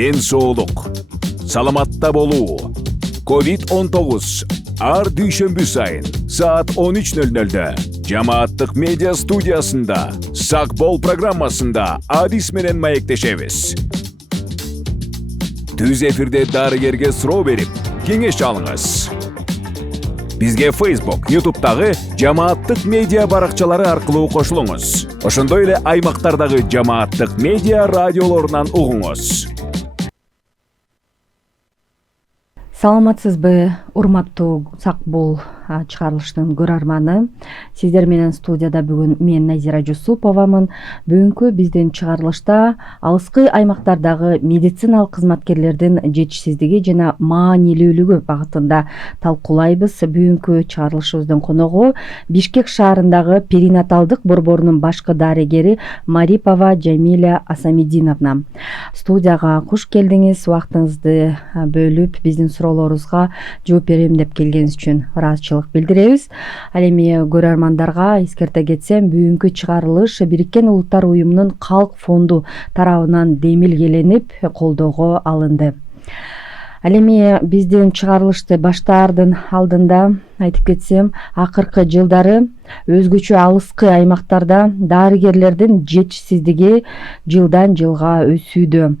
ден соолук, саламатта болуу. COVID-19 ар дүйшөмбү сайын саат 13:00 жамааттык медиа студиясында Сак бол программасында Адис менен маектешебиз. Түз эфирде дарыгерге суроо берип, кеңеш алыңыз. Бизге Facebook, YouTube'дагы жамааттык медиа баракчалары аркылуу кошулуңуз. Ошондой эле аймактардагы жамааттык медиа радиолорунан угуңуз. Саламатсызбы, урматтуу Сак бол чыгарылыштын көрөрманы. Сиздер менен студияда бүгүн мен Назира Жусуповамын. Бүгүнкү биздин чыгарылышта алыскы аймактардагы медициналык кызматкерлердин жетишсиздиги жана маанилүүлүгү багытында талкуулайбыз. Бүгүнкү чыгарылышыбыздын коногу Бишкек шаарындагы перинаталдык борборунун башкы дарыгери Марипова Жамиля Асамидиновна. Студияга куш келдиңиз. Убактыңызды бөлүп биздин суроолорубузга жооп берем деп келгениңиз үчүн ыраазычылык билдиребиз. Ал эми көрөрмандарга эскерте кетсем, бүгүнкү чыгарылыш Бириккен Улуттар уюмунун Калк фонду тарабынан демилгеленип колдоого алынды. Ал эми биздин чыгарылышты баштаардын алдында айтып кетсем, акыркы жылдары өзгөчө алыскы аймактарда дарыгерлердин жетишсиздиги жылдан жылга өсүүдө.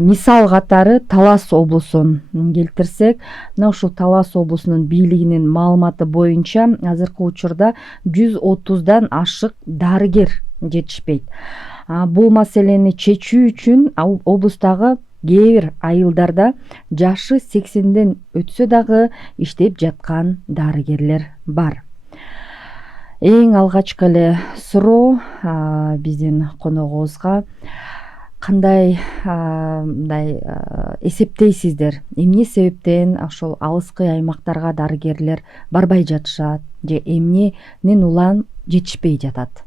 Мисал катары Талас облусун келтирсек, мына ушул Талас облусунун бийлигинин маалыматы боюнча азыркы учурда 130дан ашык дарыгер жетишпейт. Бул маселени чечүү үчүн облустагы кээ бир айылдарда жашы 80ден өтсө дагы иштеп жаткан дарыгерлер бар. Эң алгачкы эле суроо биздин коногубузга кандай мындай эсептейсиздер? Эмне себептен ошол алыскы аймактарга дарыгерлер барбай жатышат же эмненин улан жетишпей жатат?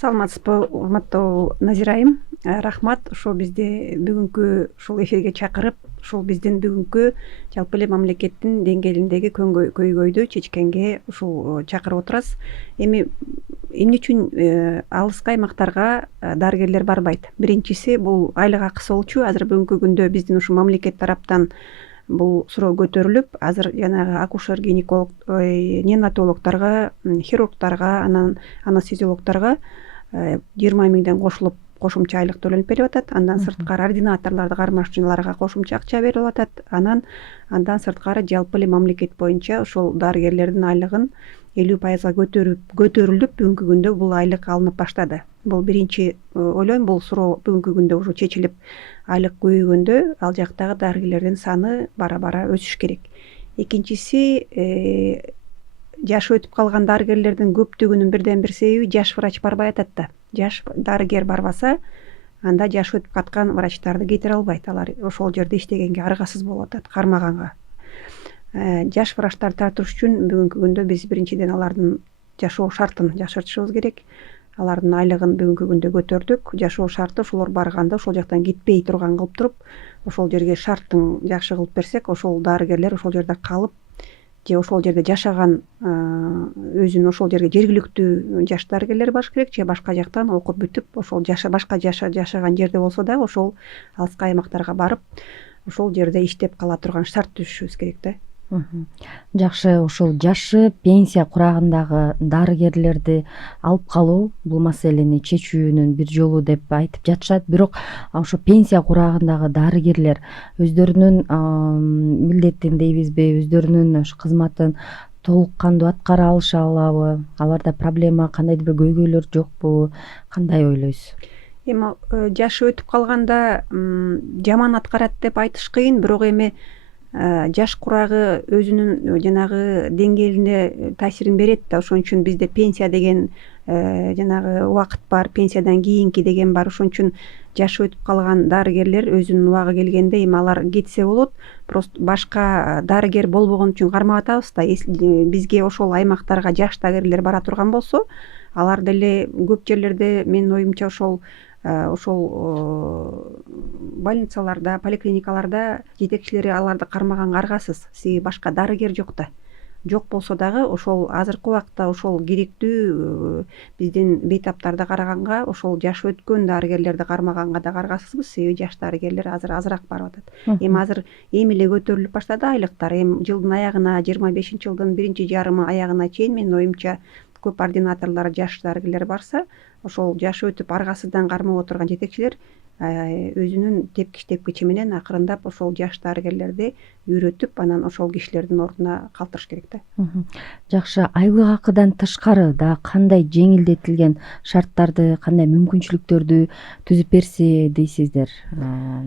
Саламатсызбы, урматтуу Назира айым. Рахмат, ошо бизди бүгүнкү ушул эфирге чакырып, ушул биздин бүгүнкү жалпы эле мамлекеттин деңгээлиндеги көйгөйдү чечкенге ушул чакырып отурасыз. Эми эмне үчүн алыскы аймактарга дарыгерлер барбайт? Биринчиси бул айлык акысы болчу. Азыр бүгүнкү күндө биздин ушул мамлекет тараптан бул суроо көтөрүлүп, азыр жанагы акушер гинеколог, неонатологторго, хирургдарга, анан анестезиологторго 20 миңден кошумча айлык төлөнүп берип атат. Андан сырткары ординаторлорду кармашчыларга кошумча акча берилип атат. Андан сырткары жалпы эле мамлекет боюнча ошол дарыгерлердин айлыгын 50% көтөрүлүп, бүгүнкү күндө бул айлык алынып баштады. Бул биринчи ойлойм, бул суроо бүгүнкү күндө уже чечилип, айлык көбөйгөндө ал жактагы дарыгерлердин саны бара-бара өсүш керек. Экинчиси, жашы өтүп калган дарыгерлердин көптүгүнүн бирден бир себеби жаш врач барбай атат да. Жаш дарыгер барбаса, анда жашы өтүп каткан врачтарды кетире албайт. Алар ошол жерде иштегенге аргасыз болуп атат, кармаганга. Жаш врачтарды тартыш үчүн бүгүнкү күндө биз биринчиден алардын жашоо шартын жакшыртышыбыз керек. Алардын айлыгын бүгүнкү күндө көтөрдүк. Жашоо шарты ошолор барганда ошол жактан кетпей турган кылып туруп, ошол жерге шарттын жакшы кылып берсек, ошол дарыгерлер ошол жерде калып, же ошол жерде жашаган, өзүнүн ошол жерге жергиликтүү жаш дарыгерлер баш керек, же башка жактан окуп бүтүп, ошол башка жашаган жерде болсо да ошол алыскы аймактарга барып, ошол жерде иштеп кала турган шарт түзүшүбүз керек да. Жакшы, ушул жашы пенсия курагындагы дарыгерлерди алып калуу бул маселени чечүүнүн бир жолу деп айтып жатышат. Бирок ошо пенсия курагындагы дарыгерлер өздөрүнүн милдетин дейбизби, өздөрүнүн ош кызматын толук кандуу аткара алыша алабы? Аларда проблема, кандайдыр бир көйгөйлөр жокпу? Кандай ойлойсуз? Эми жашы өтүп калганда жаман аткарат деп айтыш кыйын, бирок эми жаш курагы өзүнүн жанагы деңгээлине таасирин берет да. Ошон үчүн бизде пенсия деген жанагы убакыт бар, пенсиядан кийинки деген бар. Ошон үчүн жашы өтүп калган дарыгерлер өзүнүн убагы келгенде эми алар кетсе болот. Просто башка дарыгер болбогон үчүн кармап атабыз да. Бизге ошол аймактарга жаш дарыгерлер бара турган болсо, алар деле көп жерлерде менин оюмча ошол больницаларда, поликлиникаларда жетекчилери аларды кармаганга аргасыз. Себеби башка дарыгер жок да. жок болсо дагы ошол азыркы убакта ошол керектүү биздин бейтаптарды караганга ошол жашы өткөн дарыгерлерди кармаганга да каргасызбыз, себеби жаш дарыгерлер азыр азыраак барып атат. Эми азыр эми эле көтөрүлүп баштады айлыктар. Эми жылдын аягына 25-жылдын биринчи жарымы аягына чейин менин оюмча көп ординаторлор жаш дарыгерлер барса, ошол жашы өтүп аргасыздан кармап отурган жетекчилер өзүнүн тепкич тепкичи менен акырындап ошол жаш дарыгерлерди үйрөтүп, анан ошол кишилердин ордуна калтырыш керек да. Жакшы, айлык акыдан тышкары да кандай жеңилдетилген шарттарды, кандай мүмкүнчүлүктөрдү түзүп берсе дейсиздер?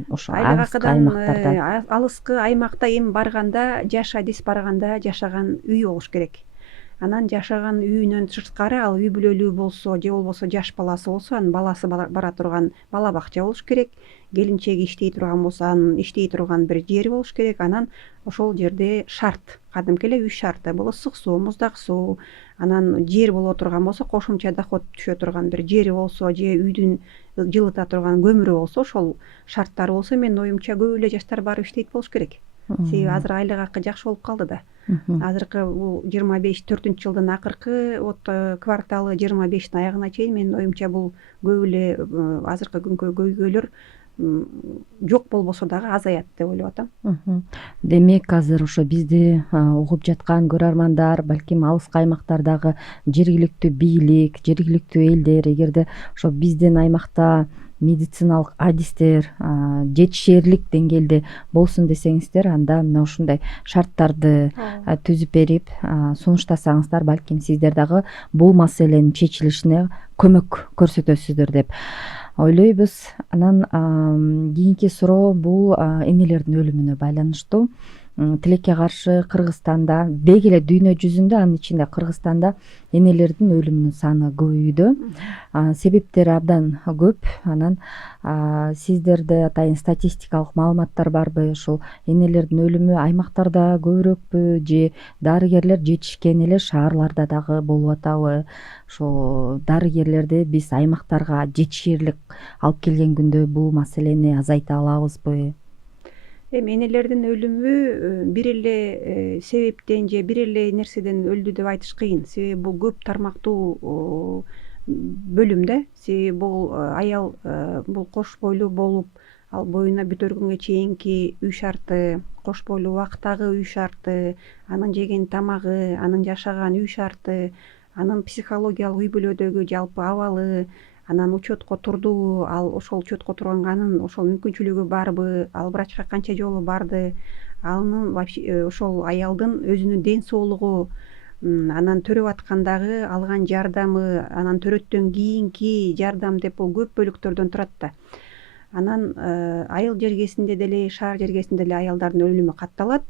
Ошо алыскы аймактарда. Алыскы аймакта эми барганда, жаш адис барганда жашаган үй болуш керек. Анан жашаган үйүнөн тышкары ал үй бүлөлүү болсо же болбосо жаш баласы болсо, анын баласы бара турган бала бакча болуш керек. Келинчеги иштей турган болсо, анын иштей турган бир жери болуш керек. Анан ошол жерде шарт, кадимки эле үй шарты, бул ысык суу, муздак суу, анан жер боло турган болсо, кошумча доход түшө турган бир жери болсо, же үйдүн жылыта турган көмүрү болсо, ошол шарттар болсо, менин оюмча көп эле жаштар барып иштейт болуш керек. Себеби азыр айлык акы жакшы болуп калды да. Азыркы бул 25-4-жылдын акыркы кварталы 25-тин аягына чейин менин оюмча бул көп эле азыркы күnkө көйгөйлөр жок болбосо дагы азаят деп ойлоп атам. Демек азыр ошо бизди угуп жаткан көрөрмандар, балким алыскы аймактардагы жергиликтүү бийлик, жергиликтүү элдер эгерде ошо биздин аймакта медициналык адистер жетишээрлик деңгээлде болсун десеңиздер, анда мына ушундай шарттарды түзүп берип сунуштасаңыздар, балким сиздер дагы бул маселенин чечилишине көмөк көрсөтөсүздөр деп ойлойбуз. Анан кийинки суроо бул энелердин өлүмүнө байланыштуу. Тилекке каршы Кыргызстанда, деги эле дүйнө жүзүндө, анын ичинде Кыргызстанда энелердин өлүмүнүн саны көбөйдү. Себептери абдан көп. Анан сиздерде атайын статистикалык маалыматтар барбы? Ушул энелердин өлүмү аймактарда көбүрөөкпү же дарыгерлер жетишкен эле шаарларда дагы болуп атабы? Ошол дарыгерлерди биз аймактарга жетишээрлик алып келген күндө бул маселени азайта алабызбы? Эми энелердин өлүмү бир эле себептен же бир эле нерседен өлдү деп айтыш кыйын. Себеби бул көп тармактуу бөлүм да. Себеби бул аял бул кош бойлуу болуп, ал боюна бүтөргөнгө чейинки үй шарты, кош бойлуу убактагы үй шарты, анын жеген тамагы, анын жашаган үй шарты, анын психологиялык үй бүлөдөгү жалпы абалы, анан учетко турдубу, ал ошол учетко турганга анын ошол мүмкүнчүлүгү барбы, ал врачка канча жолу барды, анын вообще ошол аялдын өзүнүн ден соолугу, анан төрөп аткандагы алган жардамы, анан төрөттөн кийинки жардам деп бул көп бөлүктөрдөн турат да. Анан айыл жергесинде деле, шаар жергесинде деле аялдардын өлүмү катталат.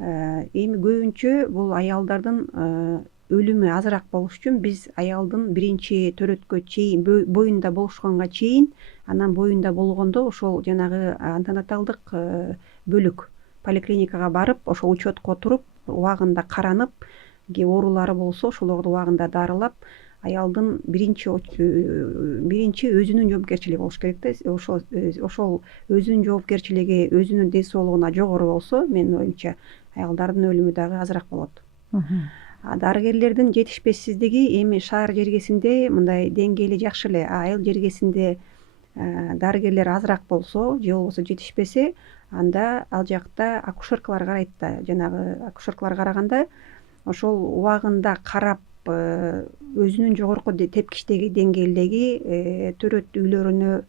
Эми көбүнчө бул аялдардын өлүмү азыраак болуш үчүн биз аялдын биринчи төрөткө чейин, боюнда болушканга чейин, анан боюнда болгондо ошол жанагы антенаталдык бөлүк поликлиникага барып, ошол учетко туруп, убагында каранып, оорулары болсо ошолорду убагында дарылап, аялдын биринчи өзүнүн жоопкерчилиги болуш керек да. Ошол өзүнүн жоопкерчилиги, өзүнүн ден соолугуна жогору болсо, менин оюмча аялдардын өлүмү дагы азыраак болот. Дарыгерлердин жетишпесиздиги эми шаар жергесинде мындай деңгээли жакшы эле. Айыл жергесинде дарыгерлер азыраак болсо же болбосо жетишпесе, анда ал жакта акушеркалар карайт да. Жанагы акушеркалар караганда ошол убагында карап, өзүнүн жогорку тепкичтеги деңгээлдеги төрөт үйлөрүнө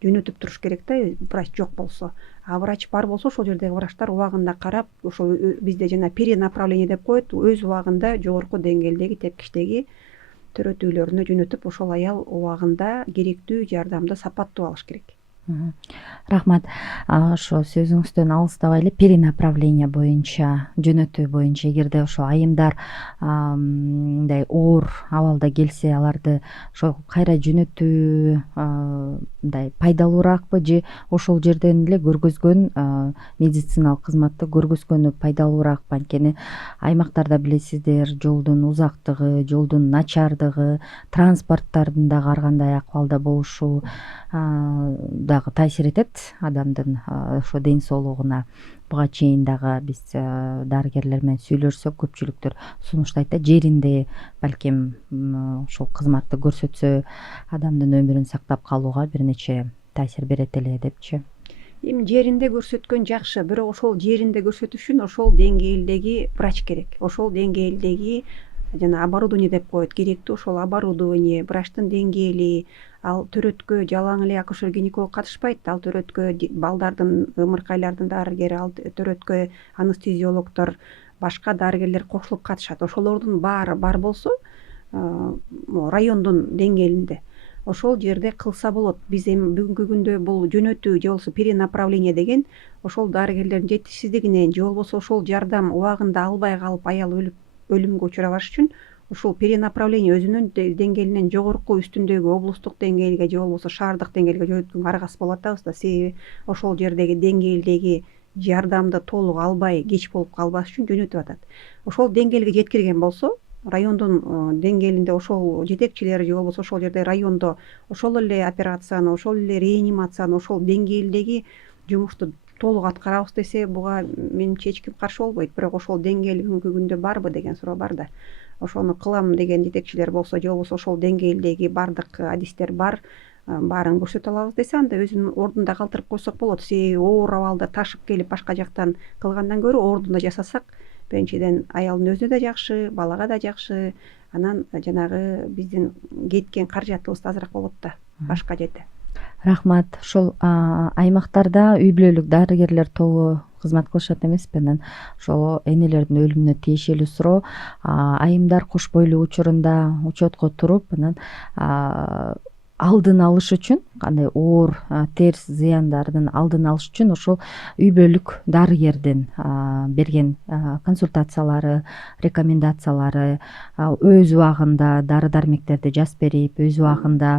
жөнөтүп туруш керек да, врач жок болсо. А врач бар болсо, ошол жердеги врачтар убагында карап, ошол бизде жана перенаправление деп коет, өз убагында жогорку деңгээлдеги тепкичтеги төрөт үйлөрүнө жөнөтүп, ошол аял убагында керектүү жардамды сапаттуу алыш керек. Рахмат. Ошо сөзүңүздөн алыстабай эле перенаправление боюнча, жөнөтүү боюнча, эгерде ошо айымдар мындай оор абалда келсе, аларды ошо кайра жөнөтүү мындай пайдалуураакпы же ошол жерден эле көргөзгөн медициналык кызматты көргөзгөнү пайдалуураакпы? Анткени аймактарда билесиздер, жолдун узактыгы, жолдун начардыгы, транспорттардын дагы ар кандай акыбалда болушу дагы таасир этет адамдын ошо ден соолугуна. буга чейин дагы биз дарыгерлер менен сүйлөшсөк көпчүлүктөр сунуштайт да, жеринде балким ушул кызматты көрсөтсө адамдын өмүрүн сактап калууга бир нече таасир берет эле депчи. Эми жеринде көрсөткөн жакшы, бирок ошол жеринде көрсөтүш үчүн ошол деңгээлдеги врач керек, ошол деңгээлдеги жана оборудование деп коет, керектүү ошол оборудование, врачтын деңгээли, ал төрөткө жалаң эле акушер гинеколог катышпайт, ал төрөткө балдардын ымыркайлардын дарыгери, ал төрөткө анестезиологдор, башка дарыгерлер кошулуп катышат. Ошолордун баары бар болсо райондун деңгээлинде ошол жерде кылса болот. Биз эми бүгүнкү күндө бул жөнөтүү же болбосо перенаправление деген ошол дарыгерлердин жетишсиздигинен же болбосо ошол жардам убагында албай калып аял өлүмгө учурабаш үчүн ушул перенаправление өзүнүн деңгээлинен жогорку үстүндөгү облустук деңгээлге же болбосо шаардык деңгээлге жөнөткөнгө аргасыз болуп атабыз да. Себеби ошол жердеги деңгээлдеги жардамды толук албай кеч болуп калбаш үчүн жөнөтүп атат. Ошол деңгээлге жеткирген болсо райондун деңгээлинде ошол жетекчилер же болбосо ошол жерде райондо ошол эле операцияны, ошол эле реанимацияны, ошол деңгээлдеги жумушту толук аткарабыз десе, буга менимче эч ким каршы болбойт. Бирок ошол деңгээл бүгүнкү күндө барбы деген суроо бар да. Ошону кылам деген жетекчилер болсо же болбосо ошол деңгээлдеги бардык адистер бар, баарын көрсөтө алабыз десе, анда өзүнүн ордунда калтырып койсок болот. Себеби оор абалда ташып келип башка жактан кылгандан көрө ордунда жасасак, биринчиден аялдын өзүнө да жакшы, балага да жакшы, анан жанагы биздин кеткен каражатыбыз да азыраак болот да башка жерде. Рахмат. Ошол аймактарда үй бүлөлүк дарыгерлер тобу кызмат кылышат эмеспи? Анан ошол энелердин өлүмүнө тиешелүү суроо, айымдар кош бойлуу учурунда учетко туруп, анан алдын алыш үчүн, кандай оор терс зыяндардын алдын алыш үчүн ошол үй бүлөлүк дарыгердин берген консультациялары, рекомендациялары, өз убагында дары дармектерди жазып берип, өз убагында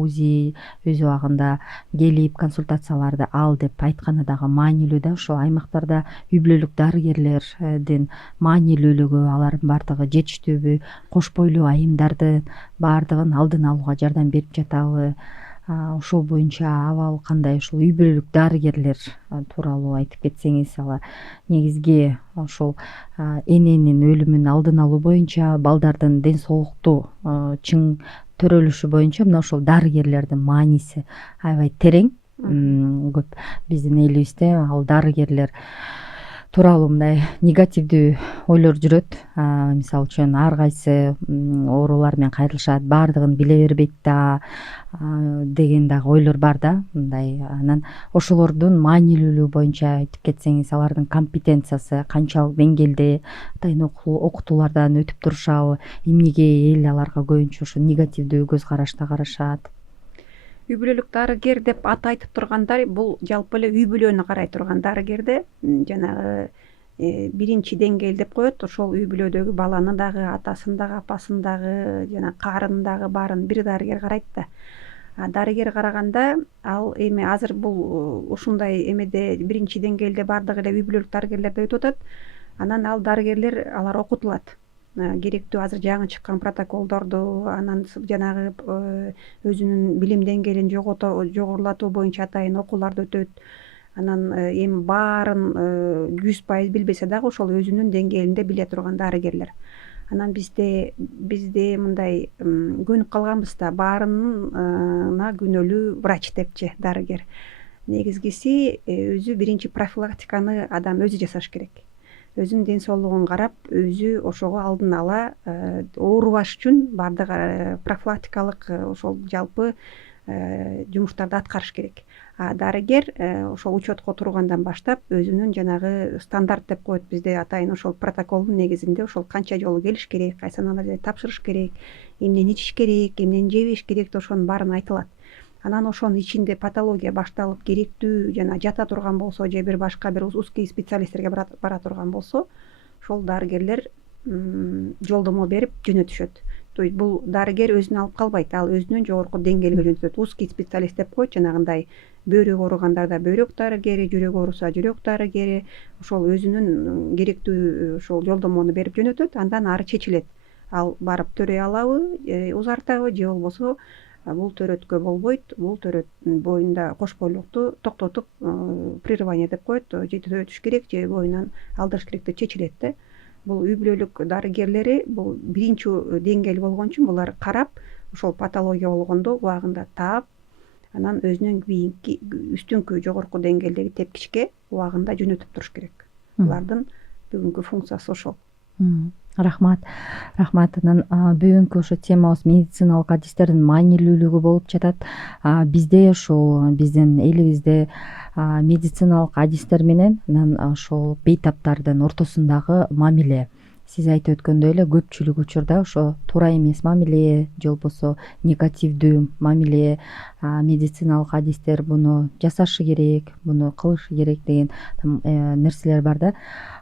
УЗИ, өз убагында келип консультацияларды ал деп айтканы дагы маанилүү да. Ошол аймактарда үй бүлөлүк дарыгерлердин маанилүүлүгү, алардын баардыгы жетиштүүбү, кош бойлуу айымдардын баардыгын алдын алууга жардам берип жатабы? Ошол боюнча абал кандай? Ушул үй бүлөлүк дарыгерлер тууралуу айтып кетсеңиз, негизги ошол эненин өлүмүн алдын алуу боюнча, балдардын ден соолуктуу чың төрөлүшү боюнча мына ошол дарыгерлердин мааниси аябай терең. Көп биздин элибизде ал дарыгерлер тууралуу мындай негативдүү ойлор жүрөт. Мисалы үчүн ар кайсы оорулар менен кайрылышат, баардыгын биле бербейт да деген дагы ойлор бар да. Мындай анан ошолордун маанилүүлүгү боюнча айтып кетсеңиз, алардын компетенциясы канчалык деңгээлде, атайын окутуулардан өтүп турушабы, эмнеге эл аларга көбүнчө ошо негативдүү көз карашта карашат? Үй бүлөлүк дарыгер деп аты айтып тургандар бул жалпы эле үй бүлөнү карай турган дарыгерде жанагы биринчи деңгээл деп коет. Ошол үй бүлөдөгү баланы дагы, атасын дагы, апасын дагы, жана каарынын дагы баарын бир дарыгер карайт да. Дарыгер караганда ал эми азыр бул ушундай эмеде биринчи деңгээлде баардык эле үй бүлөлүк дарыгерлерде өтүп атат. Анан ал дарыгерлер алар окутулат. Керектүү азыр жаңы чыккан протоколдорду, анан жанагы өзүнүн билим деңгээлин жогорулатуу боюнча атайын окууларды өтөт. Анан эми баарын 100% билбесе дагы ошол өзүнүн деңгээлинде биле турган дарыгерлер. Анан бизде мындай көнүп калганбыз да, баарына күнөөлүү врач депчи дарыгер. Негизгиси өзү биринчи профилактиканы адам өзү жасаш керек. Өзүнүн ден соолугун карап, өзү ошого алдын ала оорубаш үчүн баардык профилактикалык ошол жалпы жумуштарды аткарыш керек. Дарыгер ошол учетко тургандан баштап өзүнүн жанагы стандарт деп коет бизде, атайын ошол протоколдун негизинде ошол канча жолу келиш керек, кайсы анализ тапшырыш керек, эмнени ичиш керек, эмнени жебеш керек деп ошонун баарын айтылат. Анан ошонун ичинде патология башталып керектүү жана жата турган болсо, же бир башка бир узкий специалисттерге бара турган болсо, ошол дарыгерлер жолдомо берип жөнөтүшөт. То есть бул дарыгер өзүн алып калбайт, ал өзүнүн жогорку деңгээлге жөнөтөт. Узкий специалист деп коет, жанагындай бөйрөк ооругандарда бөйрөк дарыгери, жүрөк ооруса жүрөк дарыгери, ошол өзүнүн керектүү ошол жолдомону берип жөнөтөт. Андан ары чечилет. Ал барып төрөй алабы, узартабы, же болбосо бул төрөткө болбойт, бул төрөт боюнда кош бойлукту токтотуп прерывание деп коет, же түзөтүш керек же боюнан алдырыш керек деп чечилет да. Бул үй бүлөлүк дарыгерлери бул биринчи деңгээл болгон үчүн булар карап ошол патология болгондо убагында таап, анан өзүнөн кийинки үстүңкү жогорку деңгээлдеги тепкичке убагында жөнөтүп туруш керек. Булардын бүгүнкү функциясы ошол. Рахмат. Анан бүгүнкү ошо темабыз медициналык адистердин маанилүүлүгү болуп жатат. Бизде ошол биздин элибизде медициналык адистер менен анан ошол бейтаптардын ортосундагы мамиле. Сиз айтып өткөндөй эле көпчүлүк учурда ошо туура эмес мамиле же болбосо негативдүү мамиле, медициналык адистер буну жасашы керек, буну кылышы керек деген нерселер бар да.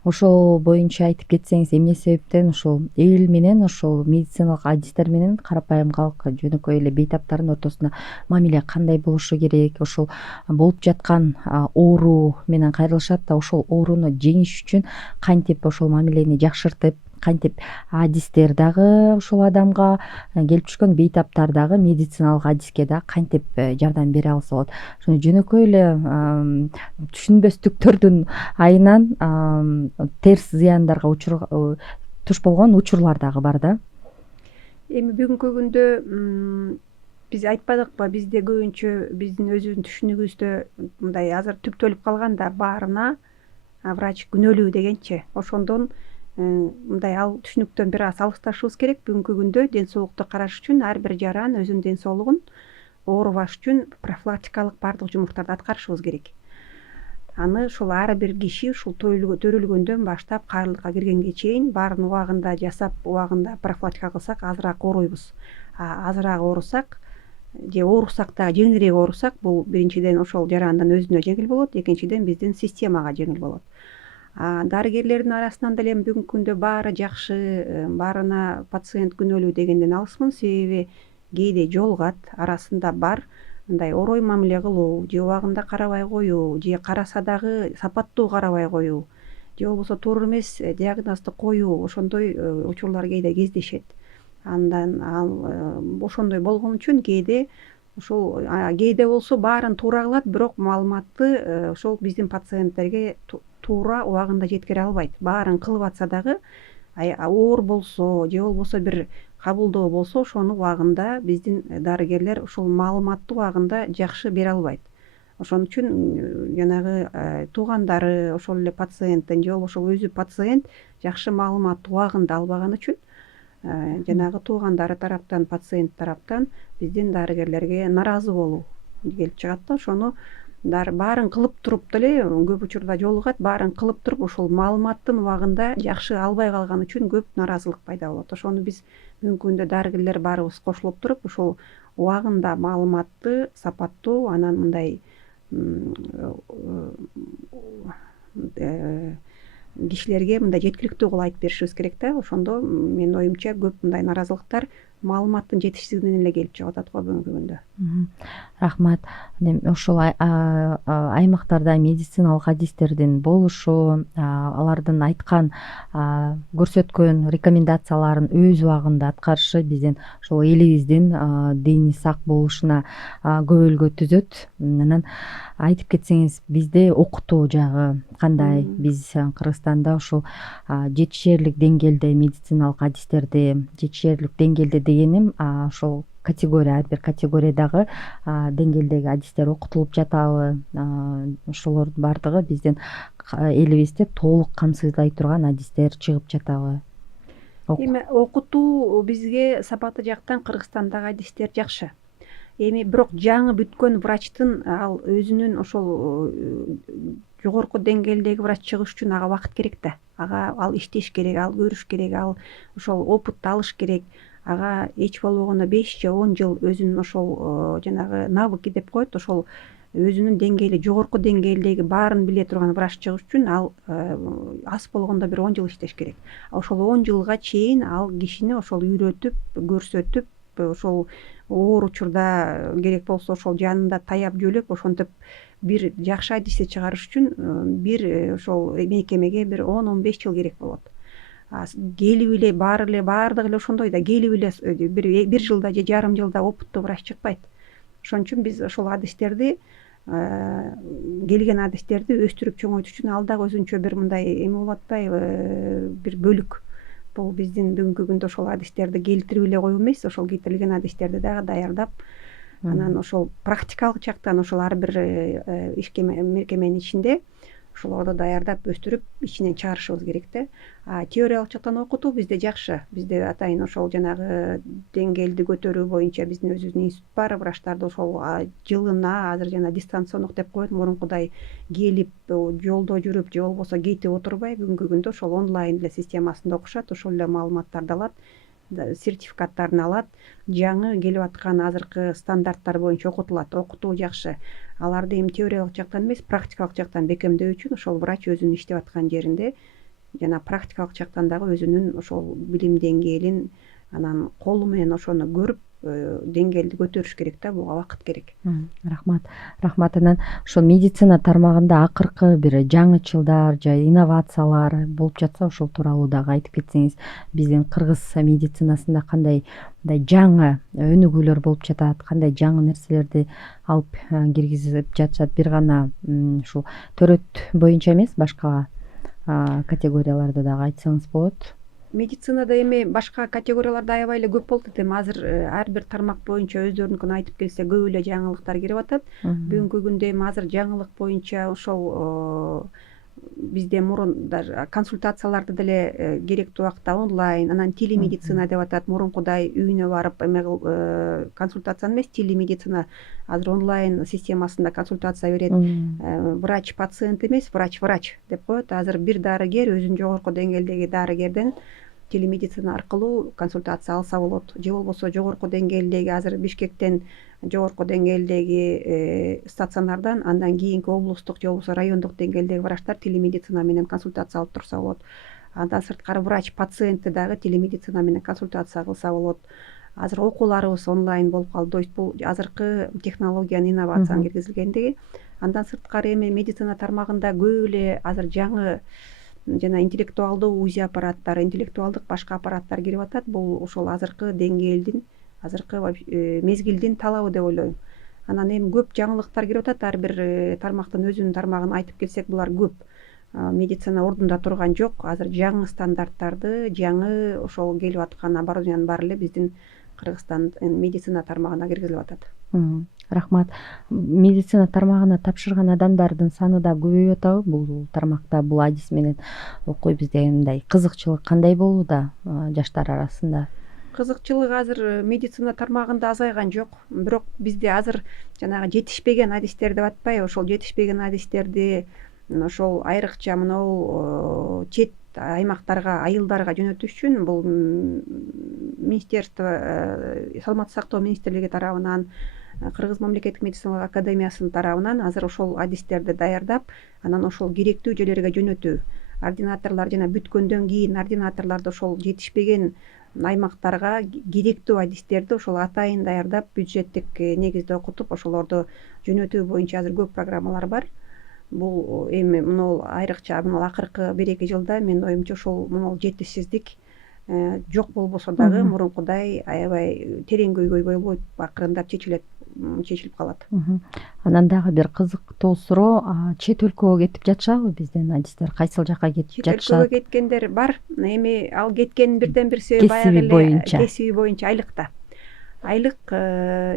Ошол боюнча айтып кетсеңиз, эмне себептен ошол эл менен ошол медициналык адистер менен карапайым калк, жөнөкөй эле бейтаптардын ортосунда мамиле кандай болушу керек, ошол болуп жаткан оору менен кайрылышат да, ошол ооруну жеңиш үчүн кантип ошол мамилени жакшыртып, кантип адистер дагы ошол адамга, келип түшкөн бейтаптар дагы медициналык адиске дагы кантип жардам бере алса болот. Ошону жөнөкөй эле түшүнбөстүктөрдүн айынан терс зыяндарга туш болгон учурлар дагы бар да. Эми бүгүнкү күндө биз айтпадыкпы, бизде көбүнчө биздин өзүбүздүн түшүнүгүбүздө мындай азыр түптөлүп калган да, баарына врач күнөөлүү дегенчи. Ошондон мындай ал түшүнүктөн бир аз алысташыбыз керек. Бүгүнкү күндө ден соолукту караш үчүн ар бир жаран өзүнүн ден соолугун оорубаш үчүн профилактикалык баардык жумуштарды аткарышыбыз керек. Аны ушул ар бир киши ушул төрөлгөндөн баштап кайрылыкка киргенге чейин баарын убагында жасап, убагында профилактика кылсак азыраак ооройбуз. Азыраак оорусак же оорусак да жеңилирээк оорусак, бул биринчиден ошол жарандын өзүнө жеңил болот, экинчиден биздин системага жеңил болот. Дарыгерлердин арасынан деле бүгүнкү күндө баары жакшы, баарына пациент күнөөлүү дегенден алысмын. Себеби кээде жолугат, арасында бар мындай орой мамиле кылуу, же убагында карабай коюу, же караса дагы сапаттуу карабай коюу, же болбосо туура эмес диагнозду коюу, ошондой учурлар кээде кездешет. Андан ошондой болгон үчүн кээде ушул кээде болсо баарын туура кылат, бирок маалыматты ошол биздин пациенттерге туура убагында жеткире албайт. Баарын кылып атса дагы оор болсо же болбосо бир кабылдоо болсо, ошону убагында биздин дарыгерлер ушул маалыматты убагында жакшы бере албайт. Ошон үчүн жанагы туугандары, ошол эле пациенттин же болбосо өзү пациент жакшы маалыматты убагында албаган үчүн жанагы туугандары тараптан, пациент тараптан биздин дарыгерлерге наразы болуу келип чыгат да. Ошону баарын кылып туруп деле көп учурда жолугат, баарын кылып туруп ошол маалыматтын убагында жакшы албай калган үчүн көп наразылык пайда болот. Ошону биз бүгүнкү күндө дарыгерлер баарыбыз кошулуп туруп ошол убагында маалыматты, сапаттуу, анан мындай кишилерге мындай жеткиликтүү кылып айтып беришибиз керек да. Ошондо менин оюмча көп мындай наразылыктар маалыматтын жетишсиздигинен эле келип чыгып атат го бүгүнкү күндө. Рахмат. Ошол аймактарда медициналык адистердин болушу, алардын айткан, көрсөткөн рекомендацияларын өз убагында аткарышы биздин ошол элибиздин дени сак болушуна көбөлгө түзөт. Анан айтып кетсеңиз, бизде окутуу жагы кандай? Биз Кыргызстанда ошол жетишээрлик деңгээлде медициналык адистерди, жетишээрлик деңгээлде дегеним ошол категория, ар бир категориядагы деңгээлдеги адистер окутулуп жатабы? Ошолордун баардыгы биздин элибизде толук камсыздай турган адистер чыгып жатабы? Эми окутуу бизге сапаты жактан Кыргызстандагы адистер жакшы. Эми бирок жаңы бүткөн врачтын ал өзүнүн ошол жогорку деңгээлдеги врач чыгыш үчүн ага убакыт керек да. Ага ал иштеш керек, ал көрүш керек, ал ошол опытты алыш керек. Ага эч болбогондо 5 же 10 жыл өзүнүн ошол жанагы навыки деп коет, ошол өзүнүн деңгээли жогорку деңгээлдеги баарын биле турган врач чыгыш үчүн ал аз болгондо бир 10 жыл иштеш керек. Ошол 10 жылга чейин ал кишини ошол үйрөтүп, көрсөтүп, ошол оор учурда керек болсо ошол жанында таяп жөлөп, ошентип бир жакшы адисти чыгарыш үчүн бир ошол мекемеге бир 10-15 жыл керек болот. келип эле баардыгы эле ошондой да, келип эле бир жылда же жарым жылда опыттуу врач чыкпайт. Ошон үчүн биз ошол адистерди, келген адистерди өстүрүп чоңойтуу үчүн ал дагы өзүнчө бир мындай эме болуп атпайбы, бир бөлүк. Бул биздин бүгүнкү күндө ошол адистерди келтирип эле коюу эмес, ошол келтирилген адистерди дагы даярдап, анан ошол практикалык жактан ошол ар бир мекеменин ичинде ошолорду даярдап өстүрүп ичинен чыгарышыбыз керек да. Теориялык жактан окутуу бизде жакшы. Бизде атайын ошол жанагы деңгээлди көтөрүү боюнча биздин өзүбүздүн институт бар. Врачтарды ошол жылына азыр жана дистанциондук деп коет, мурункудай келип жолдо жүрүп же болбосо кетип отурбай, бүгүнкү күндө ошол онлайн эле системасында окушат, ошол эле маалыматтарды алат, сертификаттарын алат, жаңы келип аткан азыркы стандарттар боюнча окутулат. Окутуу жакшы. Аларды эми теориялык жактан эмес, практикалык жактан бекемдөө үчүн ошол врач өзүнүн иштеп аткан жеринде жана практикалык жактан дагы өзүнүн ошол билим деңгээлин анан колу менен ошону көрүп деңгээлди көтөрүш керек да, буга убакыт керек. Рахмат. Анан ошол медицина тармагында акыркы бир жаңычылдар же инновациялар болуп жатса, ошол тууралуу дагы айтып кетсеңиз, биздин кыргыз медицинасында кандай мындай жаңы өнүгүүлөр болуп жатат, кандай жаңы нерселерди алып киргизип жатышат? Бир гана ушул төрөт боюнча эмес, башка категорияларды дагы айтсаңыз болот. Медицинада эми башка категорияларда аябай эле көп болуп атат. Эми азыр ар бир тармак боюнча өздөрүнүкүн айтып келсе көп эле жаңылыктар кирип атат. Бүгүнкү күндө эми азыр жаңылык боюнча ошол бизде мурун консультацияларды деле керектүү убакта онлайн, анан телемедицина деп атат. Мурункудай үйүнө барып эме консультацияны эмес, телемедицина азыр онлайн системасында консультация берет. Врач пациент эмес, врач деп коет. Азыр бир дарыгер өзүнүн жогорку деңгээлдеги дарыгерден телемедицина аркылуу консультация алса болот. Же болбосо жогорку деңгээлдеги азыр Бишкектен жогорку деңгээлдеги стационардан, андан кийинки облустук же болбосо райондук деңгээлдеги врачтар телемедицина менен консультация алып турса болот. Андан сырткары врач пациентти дагы телемедицина менен консультация кылса болот. Азыр окууларыбыз онлайн болуп калды. То есть бул азыркы технологиянын, инновациянын киргизилгендиги. Андан сырткары эми медицина тармагында көп эле азыр жаңы жана интеллектуалдуу УЗИ аппараттары, интеллектуалдык башка аппараттар кирип атат. Бул ошол азыркы деңгээлдин, азыркы мезгилдин талабы деп ойлойм. Анан эми көп жаңылыктар кирип атат. Ар бир тармактын өзүнүн тармагын айтып келсек, булар көп. Медицина ордунда турган жок. Азыр жаңы стандарттарды, жаңы ошол келип аткан оборудованиянын баары эле биздин Кыргызстан медицина тармагына киргизилип атат. Рахмат. Медицина тармагына тапшырган адамдардын саны да көбөйүп атабы бул тармакта, бул адис менен окуй? Бизде мындай кызыкчылык кандай болууда жаштар арасында? Кызыкчылык азыр медицина тармагында азайган жок. Бирок бизде азыр жанагы жетишпеген адистер деп атпайбы, ошол жетишпеген адистерди ошол айрыкча мынау чет аймактарга, айылдарга жөнөтүш үчүн бул министерство, саламаттык сактоо министрлиги тарабынан, Кыргыз мамлекеттик медицина академиясынын тарабынан азыр ошол адистерди даярдап, анан ошол керектүү жерлерге жөнөтүү. Ординаторлор жана бүткөндөн кийин ординаторлорду ошол жетишпеген аймактарга керектүү адистерди ошол атайын даярдап, бюджеттик негизде окутуп, ошолорду жөнөтүү боюнча азыр көп программалар бар. Бул эми мына айрыкча мына акыркы 1-2 жылда менин оюмча ошол мына жетишсиздик жок болбосо дагы мурункудай аябай терең көйгөй болбойт, акырындап чечилип калат. Анан дагы бир кызыктуу суроо, чет өлкөгө кетип жатышабы бизден адистер? Кайсыл жака кетип жатышат? Чет өлкөгө кеткендер бар. Эми ал кеткенин бирден бир себеби баягы эле кесиби боюнча айлыкта. Айлык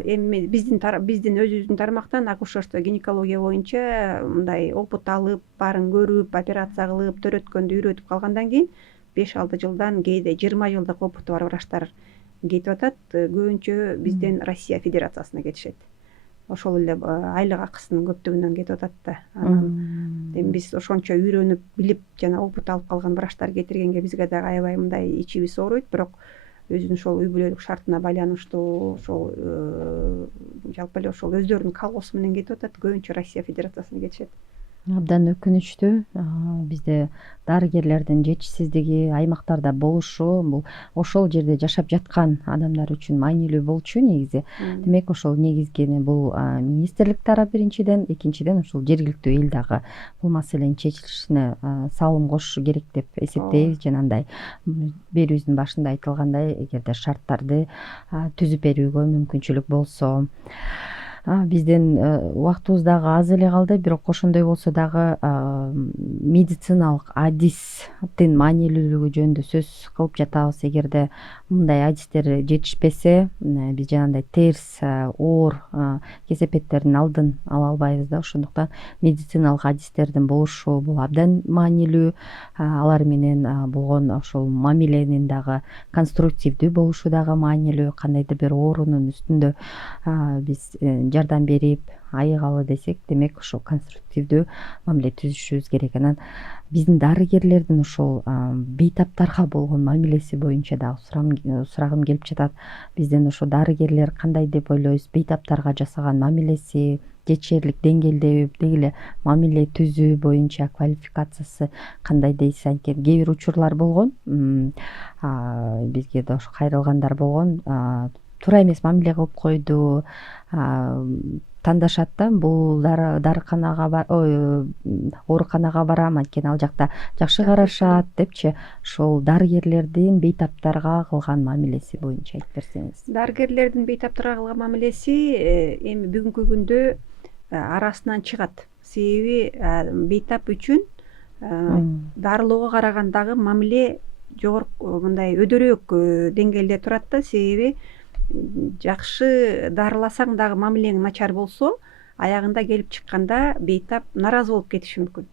эми биздин өзүбүздүн тармактан акушерство, гинекология боюнча мындай опыт алып, баарын көрүп, операция кылып, төрөткөндү үйрөтүп калгандан кийин 5-6 жылдан, кээде 20 жылдык опыту бар врачтар кетип атат. Көбүнчө бизден Россия Федерациясына кетишет. Ошол эле айлык акысынын көптүгүнөн кетип атат да. Анан эми биз ошончо үйрөнүп, билип жана опыт алып калган врачтар кетиргенге бизге дагы аябай мындай ичибиз ооруйт, бирок өзүнүн ошол үй бүлөлүк шартына байланыштуу ошол жалпы эле ошол өздөрүнүн колгосу менен кетип атат. Көбүнчө Россия Федерациясына кетишет. Абдан өкүнүчтүү. Бизде дарыгерлердин жетишсиздиги, аймактарда болушу бул ошол жерде жашап жаткан адамдар үчүн маанилүү болчу негизи. Демек ошол негизгини бул министрлик тарабы биринчиден, экинчиден ушул жергиликтүү эл дагы бул маселенин чечилишине салым кошушу керек деп эсептейбиз. Жанагындай берүүбүздүн башында айтылгандай, эгерде шарттарды түзүп берүүгө мүмкүнчүлүк болсо. Биздин убактыбыз дагы аз эле калды, бирок ошондой болсо дагы медициналык адистин маанилүүлүгү жөнүндө сөз кылып жатабыз. Эгерде мындай адистер жетишпесе, биз жанагындай терс, оор кесепеттердин алдын ала албайбыз да. Ошондуктан медициналык адистердин болушу бул абдан маанилүү. Алар менен болгон ошол мамиленин дагы конструктивдүү болушу дагы маанилүү. Кандайдыр бир оорунун үстүндө биз жардам берип айыгалы десек, демек ошол конструктивдүү мамиле түзүшүбүз керек. Анан биздин дарыгерлердин ошол бейтаптарга болгон мамилеси боюнча дагы сурагым келип жатат. Биздин ошо дарыгерлер кандай деп ойлойсуз? Бейтаптарга жасаган мамилеси жетишерлик деңгээлде, деги эле мамиле түзүү боюнча квалификациясы кандай дейсиз? Анткени кээ бир учурлар болгон, бизге да ошо кайрылгандар болгон, туура эмес мамиле кылып койду, тандашат да, бул дарыканага ооруканага барам, анткени ал жакта жакшы карашат депчи. Ошол дарыгерлердин бейтаптарга кылган мамилеси боюнча айтып берсеңиз. Дарыгерлердин бейтаптарга кылган мамилеси эми бүгүнкү күндө арасынан чыгат. Себеби бейтап үчүн дарылоого карагандагы мамиле жогорку, мындай өйдөрөөк деңгээлде турат да. Себеби жакшы дарыласаң дагы мамилең начар болсо, аягында келип чыкканда бейтап наразы болуп кетиши мүмкүн.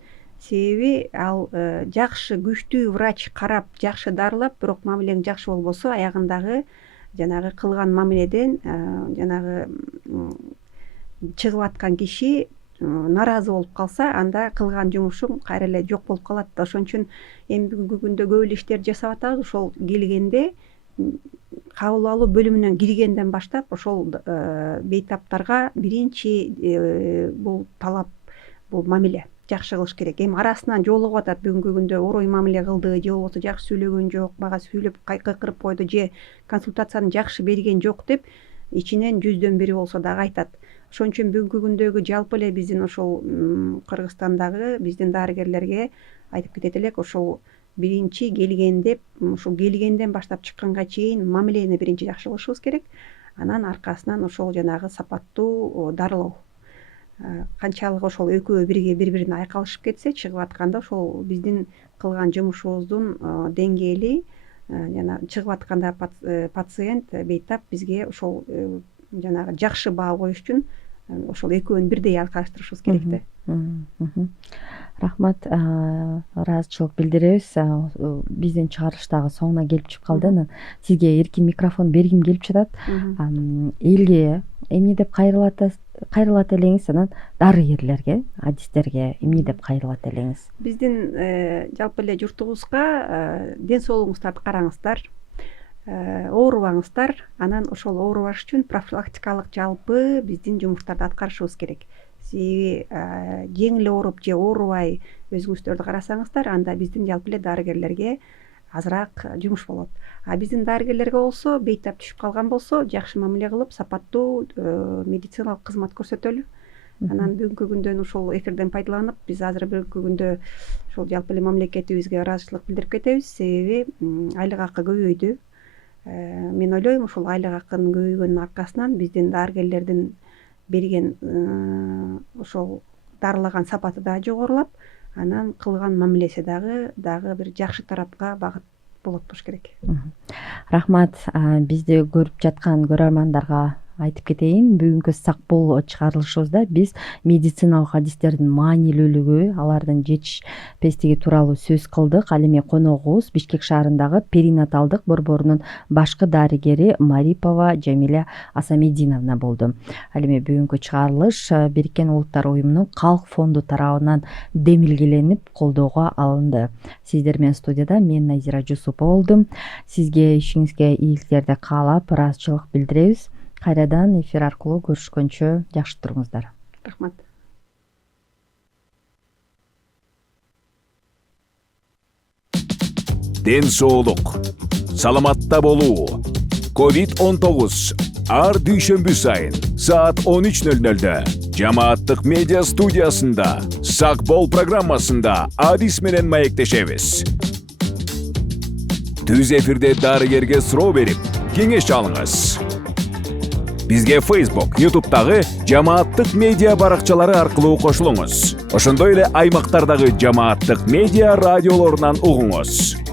Себеби ал жакшы күчтүү врач карап, жакшы дарылап, бирок мамилең жакшы болбосо, аягындагы жанагы кылган мамиледен жанагы чыгып аткан киши наразы болуп калса, анда кылган жумушуң кайра эле жок болуп калат да. Ошон үчүн эми бүгүнкү күндө көп эле иштерди жасап атабыз. Ошол келгенде кабыл алуу бөлүмүнөн киргенден баштап ошол бейтаптарга биринчи бул талап, бул мамиле жакшы кылыш керек. Эми арасынан жолугуп атат, бүгүнкү күндө орой мамиле кылды, же болбосо жакшы сүйлөгөн жок, мага сүйлөп кыйкырып койду, же консультацияны жакшы берген жок деп ичинен 100дөн 1 болсо дагы айтат. Ошон үчүн бүгүнкү күндөгү жалпы эле биздин ошол Кыргызстандагы биздин дарыгерлерге айтып кетет элек, ошол биринчи келгенде, ушул келгенден баштап чыкканга чейин мамилени биринчи жакшы кылышыбыз керек. Анан аркасынан ошол жанагы сапаттуу дарылоо. Канчалык ошол экөө бири бирин айкалышып кетсе, чыгып атканда ошол биздин кылган жумушубуздун деңгээли, жана чыгып атканда пациент, бейтап бизге ошол жанагы жакшы баа коюш үчүн ошол экөөнү бирдей айкалыштырышыбыз керек да. Рахмат, ыраазычылык билдиребиз. Биздин чыгарылыш дагы соңуна келип чыгып калды. Анан сизге эркин микрофон бергим келип жатат. Элге эмне деп кайрылат элеңиз? Анан дарыгерлерге, адистерге эмне деп кайрылат элеңиз? Биздин жалпы эле журтубузга ден соолугуңуздарды караңыздар, оорубаңыздар. Анан ошол оорубаш үчүн профилактикалык жалпы биздин жумуштарды аткарышыбыз керек. Себеби жеңил ооруп же оорубай өзүңүздөрдү карасаңыздар, анда биздин жалпы эле дарыгерлерге азыраак жумуш болот. Биздин дарыгерлерге болсо, бейтап түшүп калган болсо, жакшы мамиле кылып, сапаттуу медициналык кызмат көрсөтөлү. Анан бүгүнкү күндөн ушул эфирден пайдаланып, биз азыр бүгүнкү күндө ошол жалпы эле мамлекетибизге ыраазычылык билдирип кетебиз. Себеби айлык акы көбөйдү. Мен ойлойм, ушул айлык акынын көбөйгөнүнүн аркасынан биздин дарыгерлердин берген ошол дарылаган сапаты дагы жогорулап, анан кылган мамилеси дагы бир жакшы тарапка багыт болот болуш керек. Рахмат. Бизди көрүп жаткан көрөрмандарга айтып кетейин, бүгүнкү сак бул чыгарылышыбызда биз медициналык адистердин маанилүүлүгү, алардын жетишпестиги тууралуу сөз кылдык. Ал эми коногубуз Бишкек шаарындагы перинаталдык борборунун башкы дарыгери Марипова Жамиля Асамединовна болду. Ал эми бүгүнкү чыгарылыш Бириккен Улуттар уюмунун Калк фонду тарабынан демилгеленип колдоого алынды. Сиздер менен студияда мен Назира Жусупова болдум. Сизге ишиңизге ийгиликтерди каалап, ыраазычылык билдиребиз. Кайрадан эфир аркылуу көрүшкөнчө жакшы туруңуздар. Рахмат. ден соолук, саламатта болуу. COVID-19 ар дүйшөмбү сайын саат 13:00 жамааттык медиа студиясында Сак бол программасында адис менен маектешебиз. Түз эфирде дарыгерге суроо берип, кеңеш алыңыз. Бизге Facebook, YouTube'дагы жамааттык медиа баракчалары аркылуу кошулуңуз. Ошондой эле аймактардагы жамааттык медиа радиолорунан угуңуз.